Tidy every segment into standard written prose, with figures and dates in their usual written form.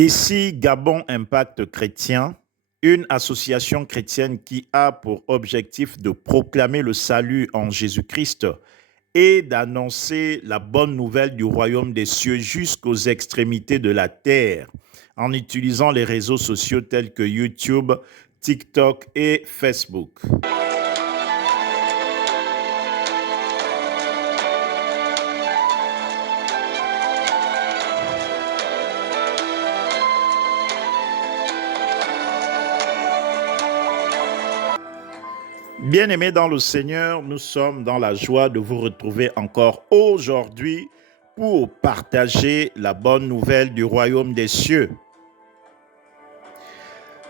Ici, Gabon Impact Chrétien, une association chrétienne qui a pour objectif de proclamer le salut en Jésus-Christ et d'annoncer la bonne nouvelle du royaume des cieux jusqu'aux extrémités de la terre en utilisant les réseaux sociaux tels que YouTube, TikTok et Facebook. Bien-aimés dans le Seigneur, nous sommes dans la joie de vous retrouver encore aujourd'hui pour partager la bonne nouvelle du royaume des cieux.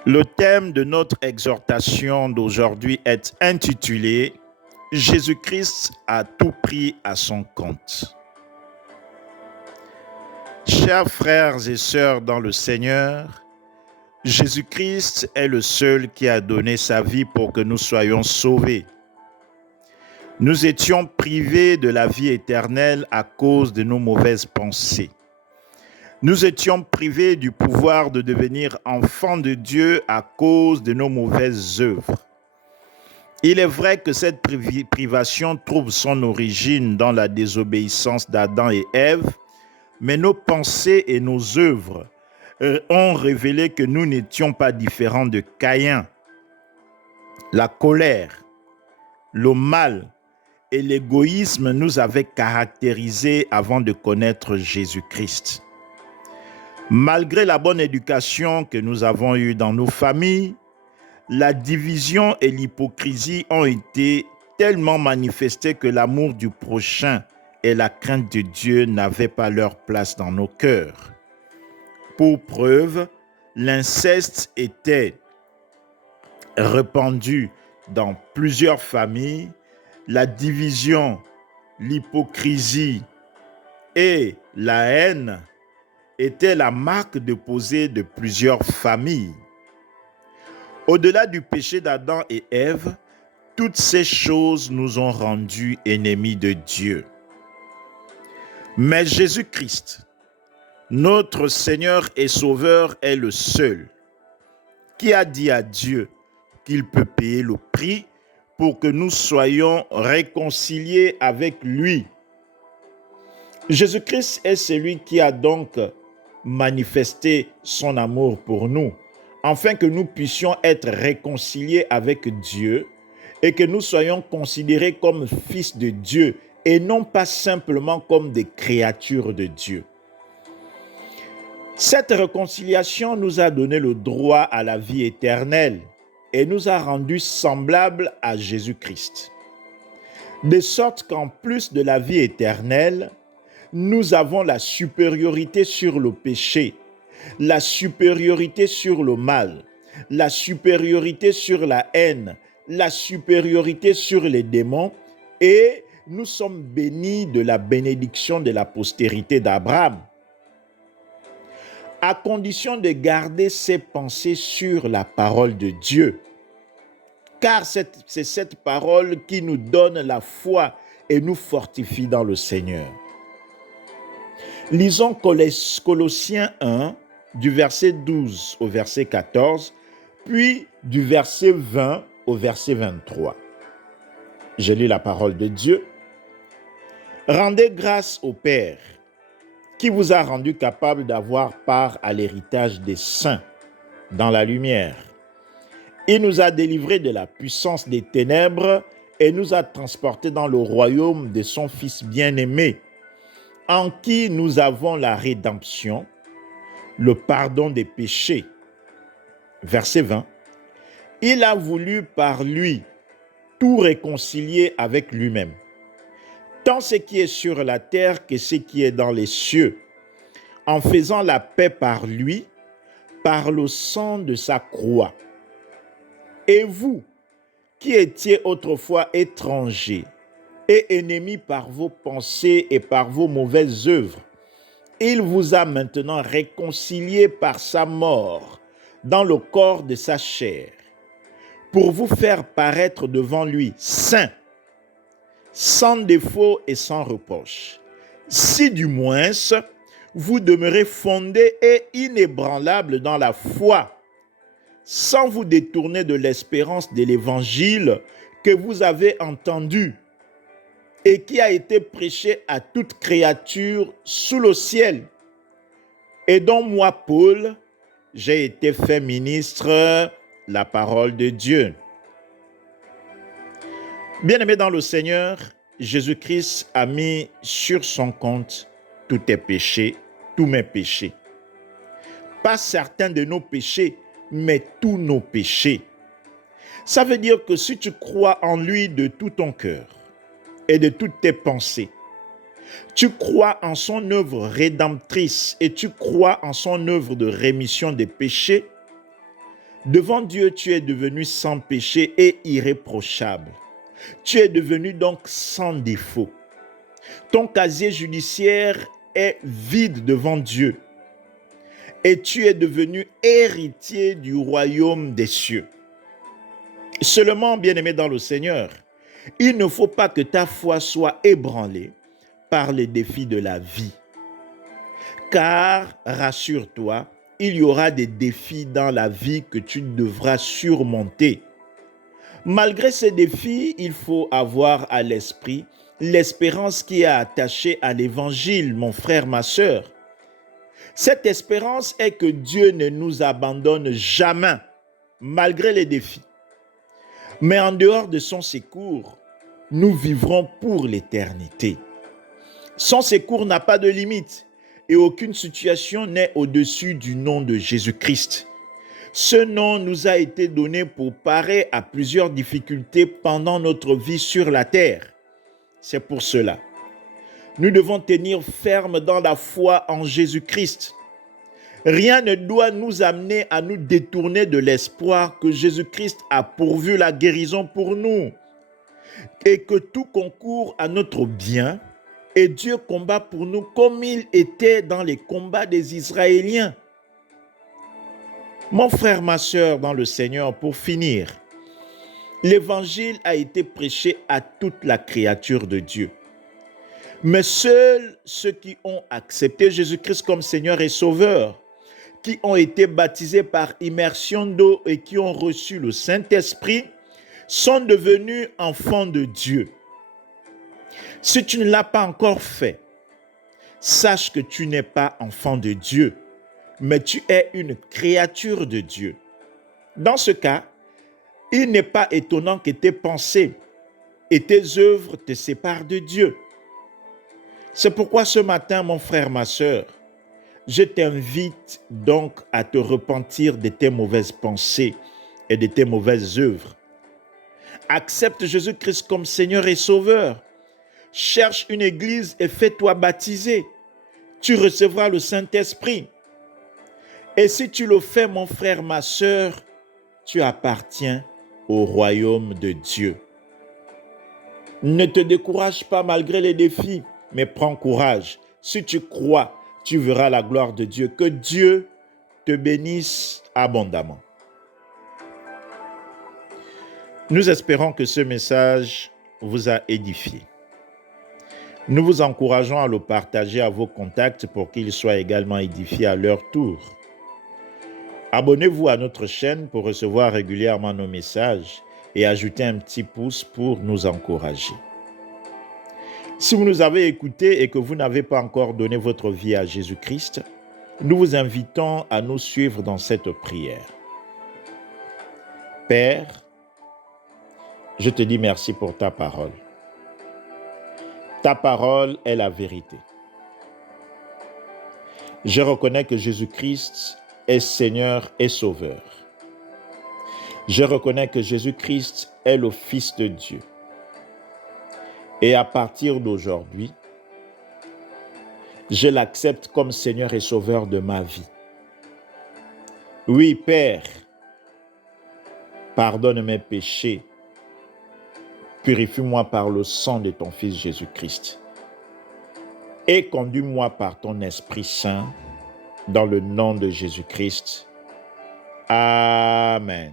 Le thème de notre exhortation d'aujourd'hui est intitulé « Jésus-Christ a tout pris à son compte ». Chers frères et sœurs dans le Seigneur, Jésus-Christ est le seul qui a donné sa vie pour que nous soyons sauvés. Nous étions privés de la vie éternelle à cause de nos mauvaises pensées. Nous étions privés du pouvoir de devenir enfants de Dieu à cause de nos mauvaises œuvres. Il est vrai que cette privation trouve son origine dans la désobéissance d'Adam et Ève, mais nos pensées et nos œuvres ont révélé que nous n'étions pas différents de Caïn. La colère, le mal et l'égoïsme nous avaient caractérisés avant de connaître Jésus-Christ. Malgré la bonne éducation que nous avons eue dans nos familles, la division et l'hypocrisie ont été tellement manifestées que l'amour du prochain et la crainte de Dieu n'avaient pas leur place dans nos cœurs. Pour preuve, l'inceste était répandu dans plusieurs familles, la division, l'hypocrisie et la haine étaient la marque déposée de plusieurs familles. Au-delà du péché d'Adam et Ève, toutes ces choses nous ont rendus ennemis de Dieu. Mais Jésus-Christ, notre Seigneur et Sauveur, est le seul qui a dit à Dieu qu'il peut payer le prix pour que nous soyons réconciliés avec lui. Jésus-Christ est celui qui a donc manifesté son amour pour nous, afin que nous puissions être réconciliés avec Dieu et que nous soyons considérés comme fils de Dieu et non pas simplement comme des créatures de Dieu. Cette réconciliation nous a donné le droit à la vie éternelle et nous a rendus semblables à Jésus-Christ. De sorte qu'en plus de la vie éternelle, nous avons la supériorité sur le péché, la supériorité sur le mal, la supériorité sur la haine, la supériorité sur les démons et nous sommes bénis de la bénédiction de la postérité d'Abraham, à condition de garder ses pensées sur la parole de Dieu. Car c'est cette parole qui nous donne la foi et nous fortifie dans le Seigneur. Lisons Colossiens 1, du verset 12 au verset 14, puis du verset 20 au verset 23. Je lis la parole de Dieu. Rendez grâce au Père, qui vous a rendu capable d'avoir part à l'héritage des saints dans la lumière. Il nous a délivrés de la puissance des ténèbres et nous a transportés dans le royaume de son Fils bien-aimé, en qui nous avons la rédemption, le pardon des péchés. Verset 20. Il a voulu par lui tout réconcilier avec lui-même, tant ce qui est sur la terre que ce qui est dans les cieux, en faisant la paix par lui, par le sang de sa croix. Et vous, qui étiez autrefois étrangers et ennemis par vos pensées et par vos mauvaises œuvres, il vous a maintenant réconciliés par sa mort dans le corps de sa chair, pour vous faire paraître devant lui saints, sans défaut et sans reproche, si du moins vous demeurez fondés et inébranlables dans la foi, sans vous détourner de l'espérance de l'évangile que vous avez entendu et qui a été prêché à toute créature sous le ciel, et dont moi, Paul, j'ai été fait ministre, la parole de Dieu. Bien-aimé dans le Seigneur, Jésus-Christ a mis sur son compte tous tes péchés, tous mes péchés. Pas certains de nos péchés, mais tous nos péchés. Ça veut dire que si tu crois en lui de tout ton cœur et de toutes tes pensées, tu crois en son œuvre rédemptrice et tu crois en son œuvre de rémission des péchés, devant Dieu, tu es devenu sans péché et irréprochable. Tu es devenu donc sans défaut. Ton casier judiciaire est vide devant Dieu et tu es devenu héritier du royaume des cieux. Seulement, bien-aimé dans le Seigneur, il ne faut pas que ta foi soit ébranlée par les défis de la vie. Car, rassure-toi, il y aura des défis dans la vie que tu devras surmonter. Malgré ces défis, il faut avoir à l'esprit l'espérance qui est attachée à l'évangile, mon frère, ma sœur. Cette espérance est que Dieu ne nous abandonne jamais, malgré les défis. Mais en dehors de son secours, nous vivrons pour l'éternité. Son secours n'a pas de limite et aucune situation n'est au-dessus du nom de Jésus-Christ. Ce nom nous a été donné pour parer à plusieurs difficultés pendant notre vie sur la terre. C'est pour cela. Nous devons tenir ferme dans la foi en Jésus-Christ. Rien ne doit nous amener à nous détourner de l'espoir que Jésus-Christ a pourvu la guérison pour nous et que tout concourt à notre bien et Dieu combat pour nous comme il était dans les combats des Israéliens. Mon frère, ma sœur dans le Seigneur, pour finir, l'évangile a été prêché à toute la créature de Dieu. Mais seuls ceux qui ont accepté Jésus-Christ comme Seigneur et Sauveur, qui ont été baptisés par immersion d'eau et qui ont reçu le Saint-Esprit, sont devenus enfants de Dieu. Si tu ne l'as pas encore fait, sache que tu n'es pas enfant de Dieu, mais tu es une créature de Dieu. Dans ce cas, il n'est pas étonnant que tes pensées et tes œuvres te séparent de Dieu. C'est pourquoi ce matin, mon frère, ma sœur, je t'invite donc à te repentir de tes mauvaises pensées et de tes mauvaises œuvres. Accepte Jésus-Christ comme Seigneur et Sauveur. Cherche une église et fais-toi baptiser. Tu recevras le Saint-Esprit. Et si tu le fais, mon frère, ma sœur, tu appartiens au royaume de Dieu. Ne te décourage pas malgré les défis, mais prends courage. Si tu crois, tu verras la gloire de Dieu. Que Dieu te bénisse abondamment. Nous espérons que ce message vous a édifié. Nous vous encourageons à le partager à vos contacts pour qu'ils soient également édifiés à leur tour. Abonnez-vous à notre chaîne pour recevoir régulièrement nos messages et ajoutez un petit pouce pour nous encourager. Si vous nous avez écoutés et que vous n'avez pas encore donné votre vie à Jésus-Christ, nous vous invitons à nous suivre dans cette prière. Père, je te dis merci pour ta parole. Ta parole est la vérité. Je reconnais que Jésus-Christ est Seigneur et Sauveur. Je reconnais que Jésus-Christ est le Fils de Dieu. Et à partir d'aujourd'hui, je l'accepte comme Seigneur et Sauveur de ma vie. Oui, Père, pardonne mes péchés. Purifie-moi par le sang de ton Fils Jésus-Christ. Et conduis-moi par ton Esprit Saint dans le nom de Jésus-Christ. Amen.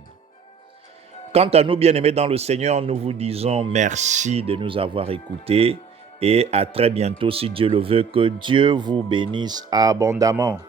Quant à nous, bien-aimés dans le Seigneur, nous vous disons merci de nous avoir écoutés et à très bientôt si Dieu le veut. Que Dieu vous bénisse abondamment.